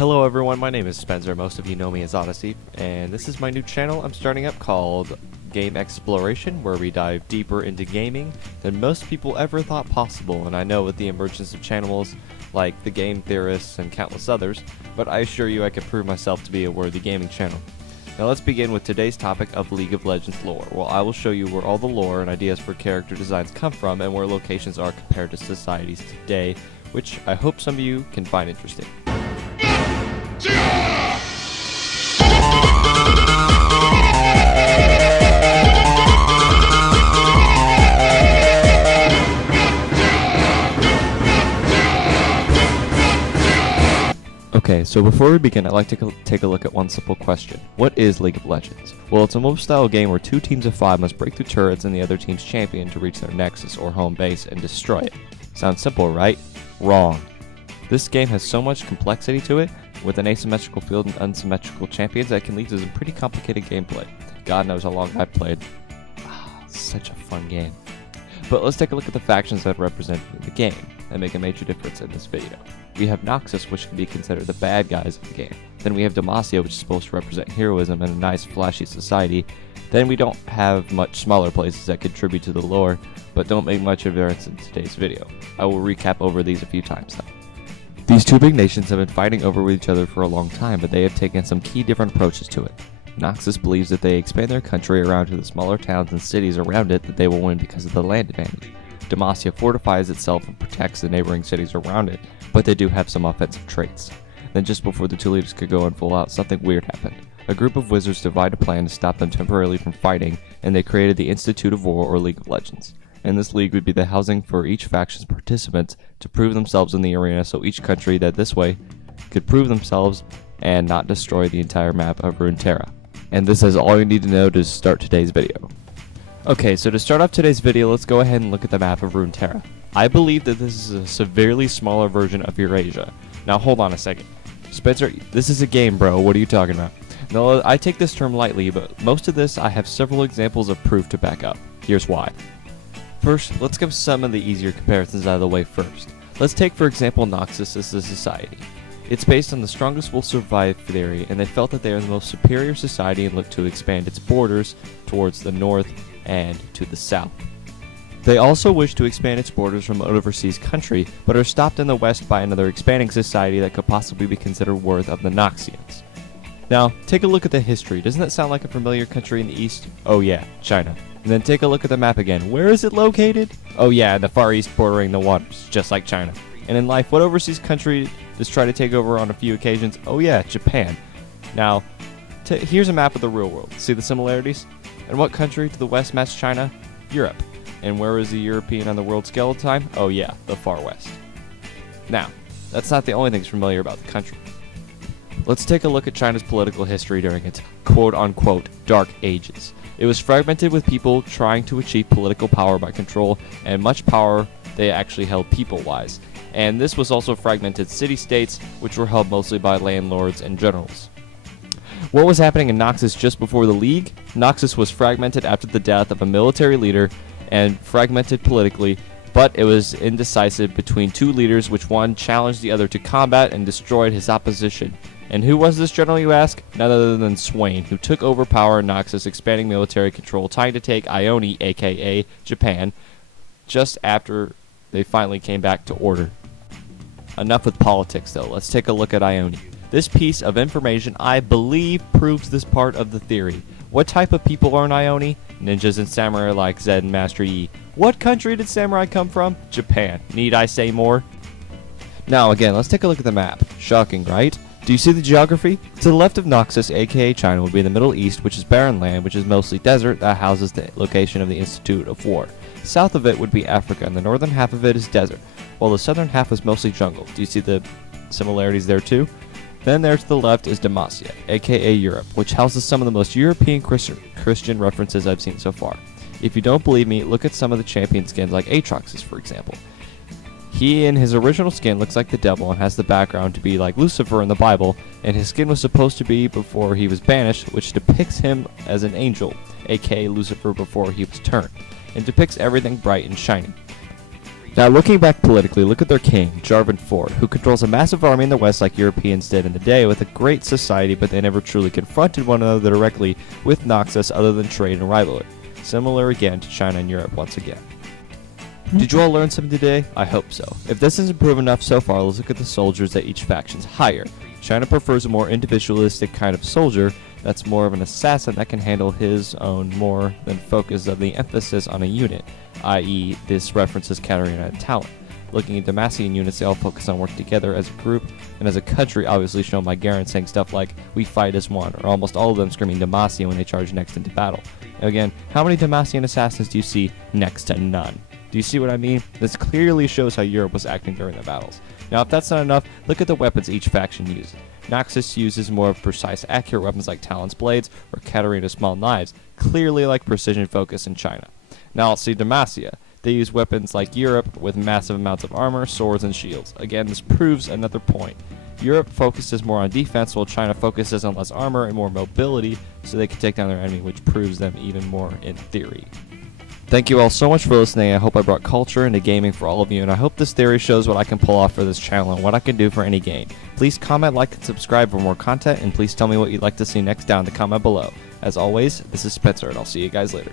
Hello everyone, my name is Spencer, most of you know me as Odyssey, and this is my new channel I'm starting up called Game Exploration, where we dive deeper into gaming than most people ever thought possible. And I know with the emergence of channels like The Game Theorists and countless others, but I assure you I can prove myself to be a worthy gaming channel. Now let's begin with today's topic of League of Legends lore. Well, I will show you where all the lore and ideas for character designs come from and where locations are compared to societies today, which I hope some of you can find interesting. Okay, so before we begin, I'd like to take a look at one simple question. What is League of Legends? Well, it's a MOBA-style game where two teams of 5 must break through turrets and the other team's champion to reach their nexus or home base and destroy it. Sounds simple, right? Wrong. This game has so much complexity to it, with an asymmetrical field and unsymmetrical champions, that can lead to some pretty complicated gameplay. God knows how long I've played. Such a fun game. But let's take a look at the factions that represent the game and make a major difference in this video. We have Noxus, which can be considered the bad guys of the game. Then we have Demacia, which is supposed to represent heroism and a nice flashy society. Then we don't have much smaller places that contribute to the lore, but don't make much of a difference in today's video. I will recap over these a few times though. These two big nations have been fighting over each other for a long time, but they have taken some key different approaches to it. Noxus believes that they expand their country around to the smaller towns and cities around it that they will win because of the land advantage. Demacia fortifies itself and protects the neighboring cities around it, but they do have some offensive traits. Then just before the two leaders could go in full out, something weird happened. A group of wizards devised a plan to stop them temporarily from fighting, and they created the Institute of War, or League of Legends. And this league would be the housing for each faction's participants to prove themselves in the arena, so each country that this way could prove themselves and not destroy the entire map of Runeterra. And this is all you need to know to start today's video. Okay, so to start off today's video, let's go ahead and look at the map of Runeterra. I believe that this is a severely smaller version of Eurasia. Now hold on a second. Spencer, this is a game, bro. What are you talking about? No, I take this term lightly, but most of this I have several examples of proof to back up. Here's why. First, let's give some of the easier comparisons out of the way first. Let's take, for example, Noxus as a society. It's based on the strongest will survive theory, and they felt that they are the most superior society and looked to expand its borders towards the north and to the south. They also wish to expand its borders from an overseas country, but are stopped in the west by another expanding society that could possibly be considered worth of the Noxians. Now, take a look at the history. Doesn't that sound like a familiar country in the east? Oh yeah, China. And then take a look at the map again. Where is it located? Oh yeah, in the far east bordering the waters, just like China. And in life, what overseas country does try to take over on a few occasions? Oh yeah, Japan. Now, here's a map of the real world. See the similarities? And what country to the west matched China? Europe. And where is the European on the world scale at the time? Oh yeah, the far west. Now, that's not the only thing familiar about the country. Let's take a look at China's political history during its quote-unquote dark ages. It was fragmented with people trying to achieve political power by control, and much power they actually held people-wise. And this was also fragmented city-states, which were held mostly by landlords and generals. What was happening in Noxus just before the League? Noxus was fragmented after the death of a military leader and fragmented politically, but it was indecisive between two leaders, which one challenged the other to combat and destroyed his opposition. And who was this general, you ask? None other than Swain, who took over power in Noxus, expanding military control, trying to take Ione, aka Japan, just after they finally came back to order. Enough with politics though, let's take a look at Ione. This piece of information, I believe, proves this part of the theory. What type of people are in Ione? Ninjas and samurai like Zed and Master Yi. What country did samurai come from? Japan. Need I say more? Now again, let's take a look at the map. Shocking, right? Do you see the geography? To the left of Noxus, aka China, would be the Middle East, which is barren land, which is mostly desert, that houses the location of the Institute of War. South of it would be Africa, and the northern half of it is desert, while the southern half is mostly jungle. Do you see the similarities there too? Then there to the left is Demacia, aka Europe, which houses some of the most European Christian references I've seen so far. If you don't believe me, look at some of the champion skins like Aatrox's, for example. He in his original skin looks like the devil and has the background to be like Lucifer in the Bible, and his skin was supposed to be before he was banished, which depicts him as an angel, aka Lucifer before he was turned, and depicts everything bright and shiny. Now, looking back politically, look at their king, Jarvan Ford, who controls a massive army in the West like Europeans did in the day with a great society, but they never truly confronted one another directly with Noxus other than trade and rivalry. Similar again to China and Europe once again. Did you all learn something today? I hope so. If this isn't proven enough so far, let's look at the soldiers that each faction's hire. China prefers a more individualistic kind of soldier that's more of an assassin that can handle his own more than focus of the emphasis on a unit, i.e. this references Katarina and Talon. Looking at Demacian units, they all focus on working together as a group and as a country, obviously shown by Garen saying stuff like, "We fight as one," or almost all of them screaming Demacian when they charge next into battle. Now again, how many Demacian assassins do you see? Next to none. Do you see what I mean? This clearly shows how Europe was acting during the battles. Now if that's not enough, look at the weapons each faction uses. Noxus uses more precise, accurate weapons like Talon's blades or Katarina's small knives, clearly like precision focus in China. Now let's see Demacia. They use weapons like Europe with massive amounts of armor, swords, and shields. Again, this proves another point. Europe focuses more on defense while China focuses on less armor and more mobility so they can take down their enemy, which proves them even more in theory. Thank you all so much for listening. I hope I brought culture into gaming for all of you, and I hope this theory shows what I can pull off for this channel and what I can do for any game. Please comment, like, and subscribe for more content, and please tell me what you'd like to see next down in the comment below. As always, this is Spencer, and I'll see you guys later.